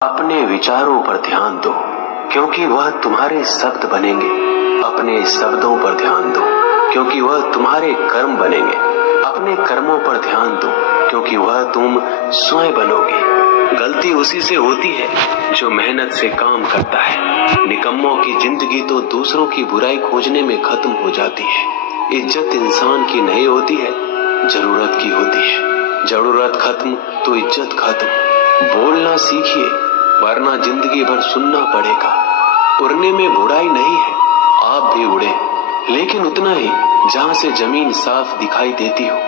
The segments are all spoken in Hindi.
अपने विचारों पर ध्यान दो, क्योंकि वह तुम्हारे शब्द बनेंगे। अपने शब्दों पर ध्यान दो, क्योंकि वह तुम्हारे कर्म बनेंगे। अपने कर्मों पर ध्यान दो, क्योंकि वह तुम स्वयं बनोगे। गलती उसी से होती है जो मेहनत से काम करता है। निकम्मों की जिंदगी तो दूसरों की बुराई खोजने में खत्म हो जाती है। इज्जत इंसान की नहीं होती है, जरूरत की होती है। जरूरत खत्म तो इज्जत खत्म। बोलना सीखिए, वरना जिंदगी भर सुनना पड़ेगा। उड़ने में बुराई नहीं है, आप भी उड़े, लेकिन उतना ही जहां से जमीन साफ दिखाई देती हो।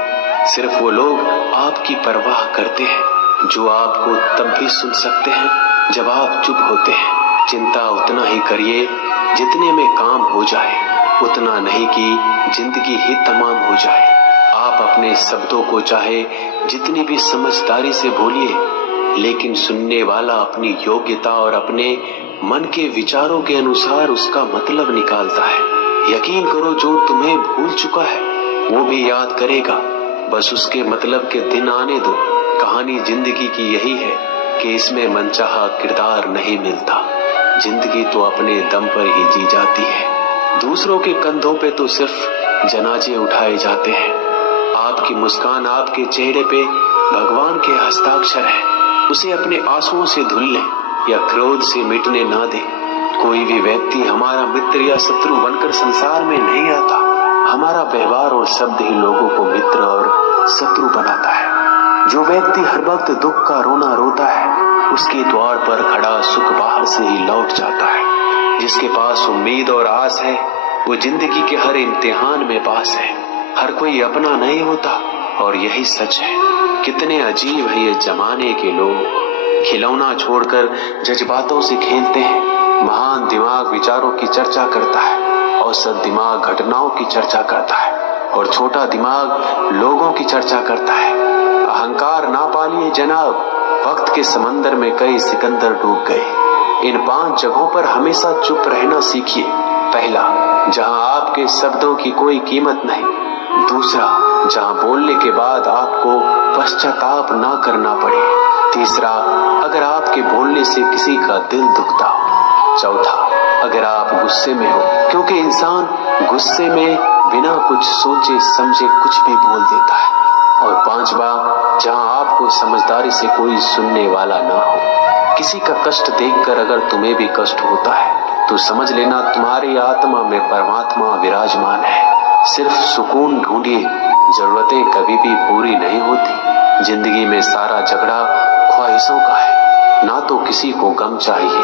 सिर्फ वो लोग आपकी परवाह करते हैं जो आपको तब भी सुन सकते हैं जब आप चुप होते हैं। चिंता उतना ही करिए जितने में काम हो जाए, उतना नहीं कि जिंदगी ही तमाम हो जाए। आप अपने शब्दों को चाहे जितनी भी समझदारी से बोलिए, लेकिन सुनने वाला अपनी योग्यता और अपने मन के विचारों के अनुसार उसका मतलब निकालता है। यकीन करो, जो तुम्हें भूल चुका है वो भी याद करेगा, बस उसके मतलब के दिन आने दो। कहानी जिंदगी की यही है कि इसमें मनचाहा किरदार नहीं मिलता। जिंदगी तो अपने दम पर ही जी जाती है। दूसरों के कंधों पे तो सिर्फ जनाजे उठाए जाते हैं। आपकी मुस्कान आपके चेहरे पे भगवान के हस्ताक्षर है। उसे अपने आंसुओं से धुल लें या क्रोध से मिटने ना दें। कोई भी व्यक्ति हमारा मित्र या शत्रु बनकर संसार में नहीं आता। हमारा व्यवहार और शब्द ही लोगों को मित्र और शत्रु बनाता है। जो व्यक्ति हर वक्त दुख का रोना रोता है, उसके द्वार पर खड़ा सुख बाहर से ही लौट जाता है। जिसके पास उम्मीद और आस है, वो जिंदगी के हर इम्तिहान में पास है। हर कोई अपना नहीं होता, और यही सच है। कितने अजीब है ये जमाने के लोग, खिलौना छोड़कर जज्बातों से खेलते हैं। महान दिमाग विचारों की चर्चा करता है, औसत दिमाग घटनाओं की चर्चा करता है, और छोटा दिमाग लोगों की चर्चा करता है। अहंकार ना पालिए जनाब, वक्त के समंदर में कई सिकंदर डूब गए। इन 5 जगहों पर हमेशा चुप रहना सीखिए। पहला, जहां आपके शब्दों की कोई कीमत नहीं। दूसरा, जहां बोलने के बाद आपको पश्चाताप ना करना पड़े। तीसरा, अगर आपके बोलने से किसी का दिल दुखता हो। चौथा, अगर आप गुस्से में हो, क्योंकि इंसान गुस्से में बिना कुछ सोचे समझे कुछ भी बोल देता है। और पांचवा, जहां आपको समझदारी से कोई सुनने वाला ना हो। किसी का कष्ट देखकर अगर तुम्हें भी कष्ट होता है, तो समझ लेना तुम्हारी आत्मा में परमात्मा विराजमान है। सिर्फ सुकून ढूंढिए, जरूरतें कभी भी पूरी नहीं होती। जिंदगी में सारा झगड़ा ख्वाहिशों का है। ना तो किसी को गम चाहिए,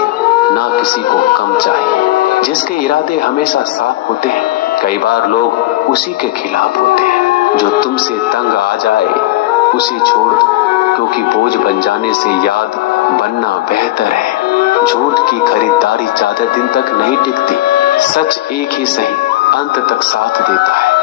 ना किसी को कम चाहिए। जिसके इरादे हमेशा साफ होते हैं, कई बार लोग उसी के खिलाफ होते हैं। जो तुमसे तंग आ जाए उसे छोड़ दो, क्योंकि बोझ बन जाने से याद बनना बेहतर है। झूठ की खरीदारी ज्यादा दिन तक नहीं टिकती। सच एक ही सही अंत तक साथ देता है।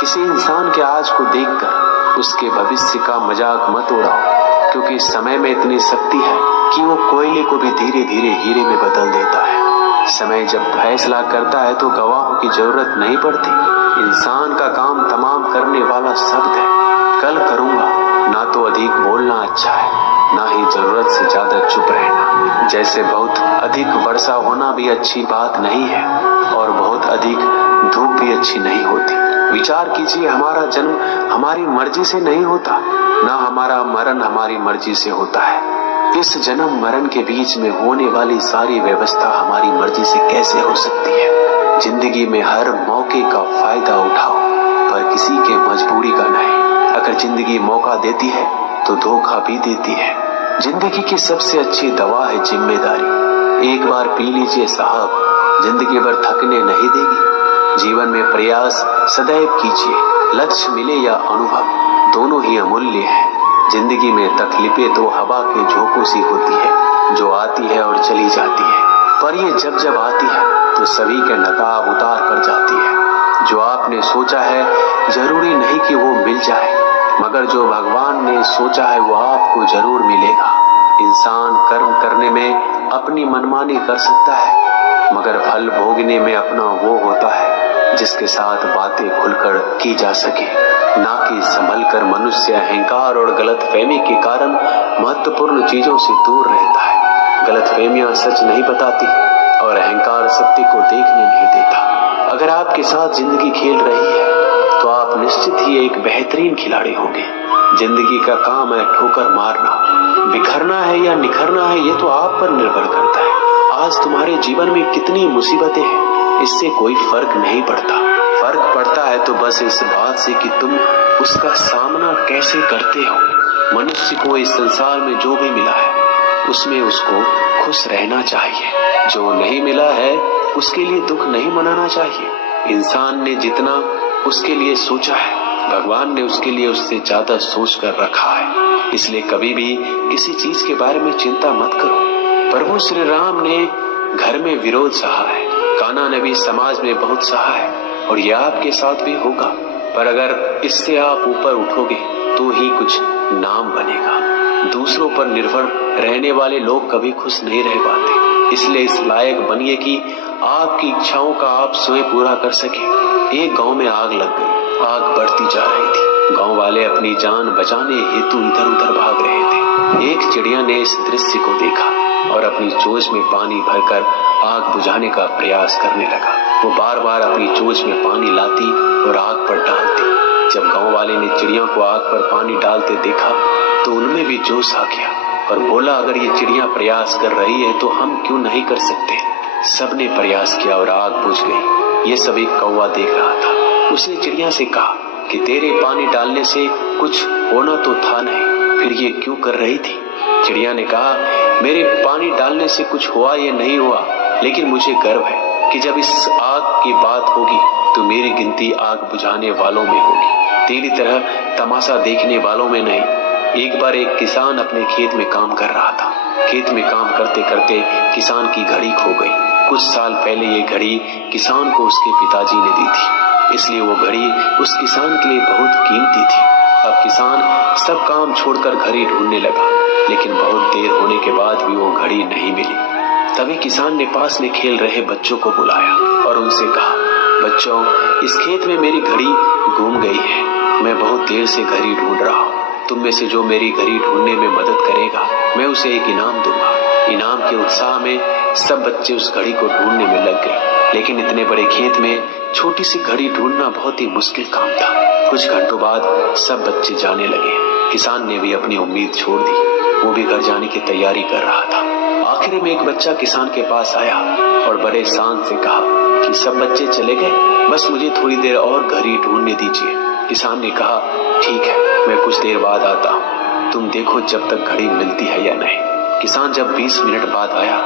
किसी इंसान के आज को देखकर उसके भविष्य का मजाक मत उड़ाओ, क्योंकि समय में इतनी शक्ति है कि वो कोयले को भी धीरे धीरे हीरे में बदल देता है। समय जब फैसला करता है तो गवाहों की जरूरत नहीं पड़ती। इंसान का काम तमाम करने वाला शब्द है। कल करूंगा, ना तो अधिक बोलना अच्छा है, ना ही जरूरत से ज्यादा चुप रहना। जैसे बहुत अधिक वर्षा होना भी अच्छी बात नहीं है, और बहुत अधिक धूप भी अच्छी नहीं होती। विचार कीजिए, हमारा जन्म हमारी मर्जी से नहीं होता, ना हमारा मरण हमारी मर्जी से होता है। इस जन्म मरण के बीच में होने वाली सारी व्यवस्था हमारी मर्जी से कैसे हो सकती है। जिंदगी में हर मौके का फायदा उठाओ, पर किसी के मजबूरी का नहीं। अगर जिंदगी मौका देती है तो धोखा भी देती है। जिंदगी की सबसे अच्छी दवा है जिम्मेदारी। एक बार पी लीजिए साहब, जिंदगी भर थकने नहीं देगी। जीवन में प्रयास सदैव कीजिए, लक्ष्य मिले या अनुभव, दोनों ही अमूल्य है। जिंदगी में तकलीफें तो हवा के झोंकों सी होती है, जो आती है और चली जाती है, पर ये जब जब आती है तो सभी के नकाब उतार कर जाती है। जो आपने सोचा है जरूरी नहीं कि वो मिल जाए, मगर जो भगवान ने सोचा है वो आपको जरूर मिलेगा। इंसान कर्म करने में अपनी मनमानी कर सकता है, मगर फल भोगने में अपना वो होता है जिसके साथ बातें खुलकर की जा सके। ना कि संभल कर मनुष्य अहंकार और गलतफहमी के कारण महत्वपूर्ण चीजों से दूर रहता है। गलतफहमियां सच नहीं बताती और अहंकार सत्य को देखने नहीं देता। अगर आपके साथ जिंदगी खेल रही है तो आप निश्चित ही एक बेहतरीन खिलाड़ी होंगे। जिंदगी का काम है ठोकर मारना, बिखरना है या निखरना है ये तो आप पर निर्भर करता है। आज तुम्हारे जीवन में कितनी मुसीबतें हैं इससे कोई फर्क नहीं पड़ता। फर्क पड़ता है तो बस इस बात से कि तुम उसका सामना कैसे करते हो। मनुष्य को इस संसार में जो भी मिला है उसमें उसको खुश रहना चाहिए, जो नहीं मिला है उसके लिए दुख नहीं मनाना चाहिए। इंसान ने जितना उसके लिए सोचा है भगवान ने उसके लिए उससे ज्यादा सोच कर रखा है। इसलिए कभी भी किसी चीज के बारे में चिंता मत करो। प्रभु श्री राम ने घर में विरोध सहा है, कान्हा ने भी समाज में बहुत सहा है और यह आपके साथ भी होगा। पर अगर इससे आप ऊपर उठोगे तो ही कुछ नाम बनेगा। दूसरों पर निर्भर रहने वाले लोग कभी खुश नहीं रह पाते। इसलिए इस लायक बनिए कि आपकी इच्छाओं का आप स्वयं पूरा कर सके। एक गांव में आग लग गई। आग बढ़ती जा रही थी। गांव वाले अपनी जान बचाने हेतु इधर उधर भाग रहे थे। एक चिड़िया ने इस दृश्य को देखा और अपनी चोंच में पानी भरकर आग बुझाने का प्रयास करने लगा। वो बार बार अपनी चोंच में पानी लाती और आग पर डालती। जब गांव वाले ने चिड़िया को आग पर पानी डालते देखा तो उनमें भी जोश आ गया और बोला, अगर ये चिड़िया प्रयास कर रही है तो हम क्यों नहीं कर सकते। सबने प्रयास किया और आग बुझ गई। ये सब एक कौवा देख रहा था। उसने चिड़िया से कहा कि तेरे पानी डालने से कुछ होना तो था नहीं, फिर ये क्यों कर रही थी। चिड़िया ने कहा, मेरे पानी डालने से कुछ हुआ या नहीं हुआ, लेकिन मुझे गर्व है कि जब इस आग की बात होगी तो मेरी गिनती आग बुझाने वालों में होगी, तेरी तरह तमाशा देखने वालों में नहीं। एक बार एक किसान अपने खेत में काम कर रहा था। खेत में काम करते करते किसान की घड़ी खो गई। कुछ साल पहले ये घड़ी किसान को उसके पिताजी ने दी थी, इसलिए वो घड़ी उस किसान के लिए बहुत कीमती थी। अब किसान सब काम छोड़कर घड़ी ढूंढने लगा, लेकिन बहुत देर होने के बाद भी वो घड़ी नहीं मिली। तभी किसान ने पास में खेल रहे बच्चों को बुलाया और उनसे कहा, बच्चों, इस खेत में मेरी घड़ी गुम गई है। मैं बहुत देर से घड़ी ढूंढ रहा हूँ। तुम में से जो मेरी घड़ी ढूंढने में मदद करेगा मैं उसे एक इनाम दूंगा। इनाम के उत्साह में सब बच्चे उस घड़ी को ढूंढने में लग गए, लेकिन इतने बड़े खेत में छोटी सी घड़ी ढूंढना बहुत ही मुश्किल काम था। कुछ घंटों बाद सब बच्चे जाने लगे। किसान ने भी अपनी उम्मीद छोड़ दी, वो भी घर जाने की तैयारी कर रहा था। आखिर में एक बच्चा किसान के पास आया और बड़े शान से कहा कि सब बच्चे चले गए, बस मुझे थोड़ी देर और घड़ी ढूंढने दीजिए। किसान ने कहा, ठीक है, मैं कुछ देर बाद आता हूँ, तुम देखो जब तक घड़ी मिलती है या नहीं। किसान जब 20 मिनट बाद आया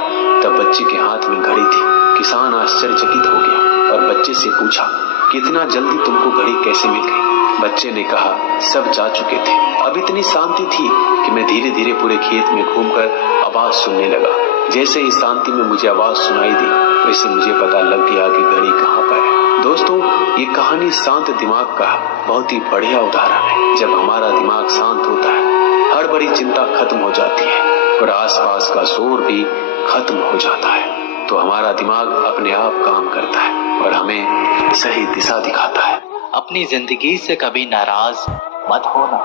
तब बच्चे के हाथ में घड़ी थी। किसान आश्चर्यचकित हो गया और बच्चे से पूछा कि इतना जल्दी तुमको घड़ी कैसे मिल गई। बच्चे ने कहा, सब जा चुके थे। अब इतनी शांति थी कि मैं धीरे धीरे पूरे खेत में घूमकर आवाज सुनने लगा। जैसे ही शांति में मुझे आवाज सुनाई दी वैसे मुझे पता लग गया कि घड़ी कहाँ पर है। दोस्तों, ये कहानी शांत दिमाग का बहुत ही बढ़िया उदाहरण है। जब हमारा दिमाग शांत होता है हर बड़ी चिंता खत्म हो जाती है और आसपास का शोर भी खत्म हो जाता है, तो हमारा दिमाग अपने आप काम करता है और हमें सही दिशा दिखाता है। अपनी जिंदगी से कभी नाराज मत होना,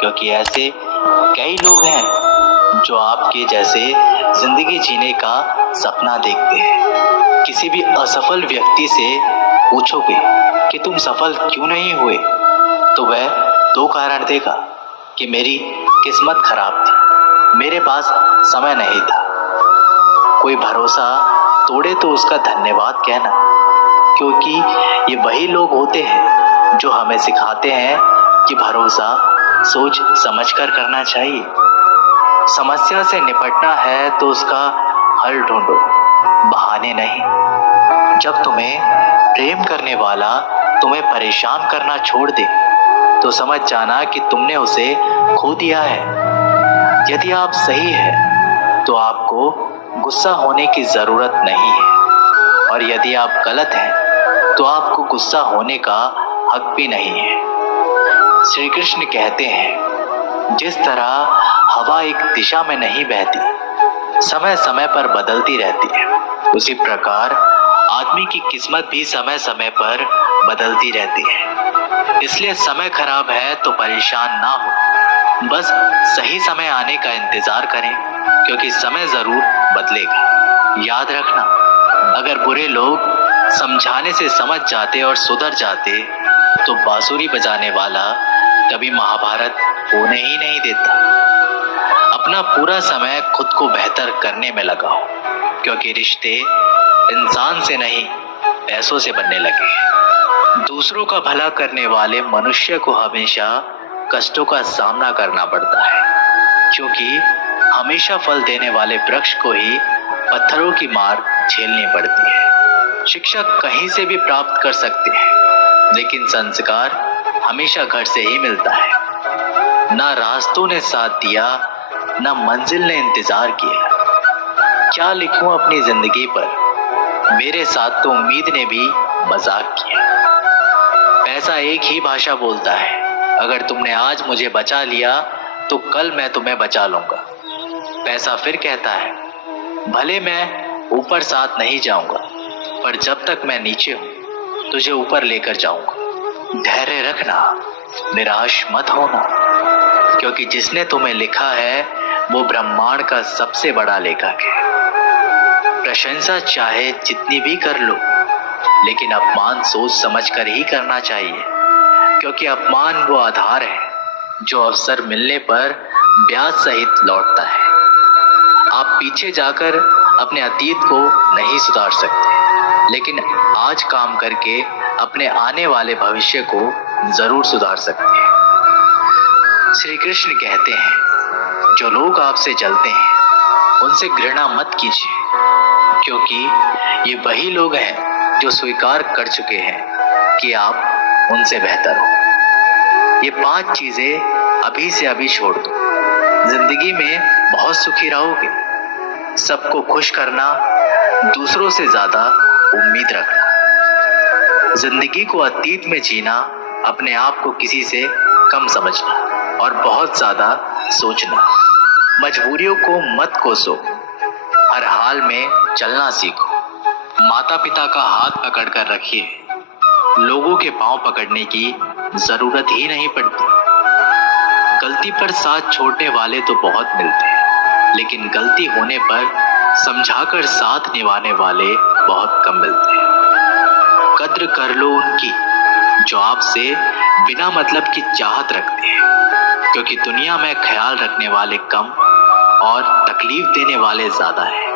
क्योंकि ऐसे कई लोग हैं जो आपके जैसे जिंदगी जीने का सपना देखते हैं। किसी भी असफल व्यक्ति से पूछोगे कि तुम सफल क्यों नहीं हुए तो वह 2 कारण देगा कि मेरी किस्मत खराब थी, मेरे पास समय नहीं था। कोई भरोसा तोड़े तो उसका धन्यवाद कहना, क्योंकि ये वही लोग होते हैं जो हमें सिखाते हैं कि भरोसा सोच समझकर करना चाहिए। समस्या से निपटना है तो उसका हल ढूंढो, बहाने नहीं। जब तुम्हें प्रेम करने वाला तुम्हें परेशान करना छोड़ दे तो समझ जाना कि तुमने उसे खो दिया है। यदि आप सही है तो आपको गुस्सा होने की जरूरत नहीं है, और यदि आप गलत हैं तो आपको गुस्सा होने का हक भी नहीं है। श्री कृष्ण कहते हैं, जिस तरह हवा एक दिशा में नहीं बहती, समय समय पर बदलती रहती है, उसी प्रकार आदमी की किस्मत भी समय समय पर बदलती रहती है। इसलिए समय खराब है तो परेशान ना हो, बस सही समय आने का इंतजार करें, क्योंकि समय जरूर बदलेगा। याद रखना, अगर बुरे लोग समझाने से समझ जाते और सुधर जाते तो बांसुरी बजाने वाला कभी महाभारत होने ही नहीं देता। अपना पूरा समय खुद को बेहतर करने में लगाओ, क्योंकि रिश्ते इंसान से नहीं पैसों से बनने लगे हैं। दूसरों का भला करने वाले मनुष्य को हमेशा कष्टों का सामना करना पड़ता है, क्योंकि हमेशा फल देने वाले वृक्ष को ही पत्थरों की मार झेलनी पड़ती है। शिक्षा कहीं से भी प्राप्त कर सकते हैं, लेकिन संस्कार हमेशा घर से ही मिलता है। ना रास्तों ने साथ दिया, ना मंजिल ने इंतजार किया। क्या लिखूं अपनी जिंदगी पर, मेरे साथ तो उम्मीद ने भी मजाक किया। पैसा एक ही भाषा बोलता है, अगर तुमने आज मुझे बचा लिया तो कल मैं तुम्हें बचा लूंगा। पैसा फिर कहता है, भले मैं ऊपर साथ नहीं जाऊंगा, पर जब तक मैं नीचे हूं तुझे ऊपर लेकर जाऊंगा। धैर्य रखना, निराश मत होना, क्योंकि जिसने तुम्हें लिखा है वो ब्रह्मांड का सबसे बड़ा लेखक है। प्रशंसा चाहे जितनी भी कर लो, लेकिन अपमान सोच समझ कर ही करना चाहिए, क्योंकि अपमान वो आधार है जो अवसर मिलने पर ब्याज सहित लौटता है। आप पीछे जाकर अपने अतीत को नहीं सुधार सकते, लेकिन आज काम करके अपने आने वाले भविष्य को जरूर सुधार सकते हैं। श्री कृष्ण कहते हैं, जो लोग आपसे जलते हैं उनसे घृणा मत कीजिए, क्योंकि ये वही लोग हैं जो स्वीकार कर चुके हैं कि आप उनसे बेहतर हो। ये 5 चीजें अभी से अभी छोड़ दो, जिंदगी में बहुत सुखी रहोगे। सबको खुश करना, दूसरों से ज्यादा उम्मीद रखना, जिंदगी को अतीत में जीना, अपने आप को किसी से कम समझना और बहुत ज्यादा सोचना। मजबूरियों को मत कोसो, हर हाल में चलना सीखो। माता पिता का हाथ पकड़ कर रखिए, लोगों के पांव पकड़ने की जरूरत ही नहीं पड़ती। गलती पर साथ छोड़ने वाले तो बहुत मिलते हैं, लेकिन गलती होने पर समझाकर साथ निभाने वाले बहुत कम मिलते हैं। कद्र कर लो उनकी जो आपसे बिना मतलब की चाहत रखते हैं, क्योंकि दुनिया में ख्याल रखने वाले कम और तकलीफ देने वाले ज्यादा है।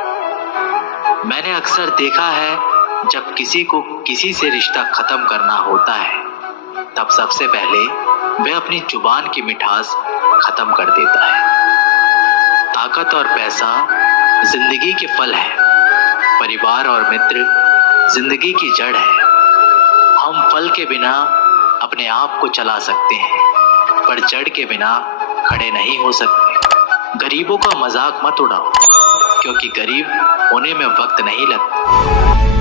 मैंने अक्सर देखा है, जब किसी को किसी से रिश्ता खत्म करना होता है, तब सबसे पहले वह अपनी जुबान की मिठास खत्म कर देता है। ताकत और पैसा जिंदगी के फल है, परिवार और मित्र जिंदगी की जड़ है। हम फल के बिना अपने आप को चला सकते हैं, पर जड़ के बिना खड़े नहीं हो सकते। गरीबों का मजाक मत उड़ाओ, क्योंकि गरीब होने में वक्त नहीं लगता।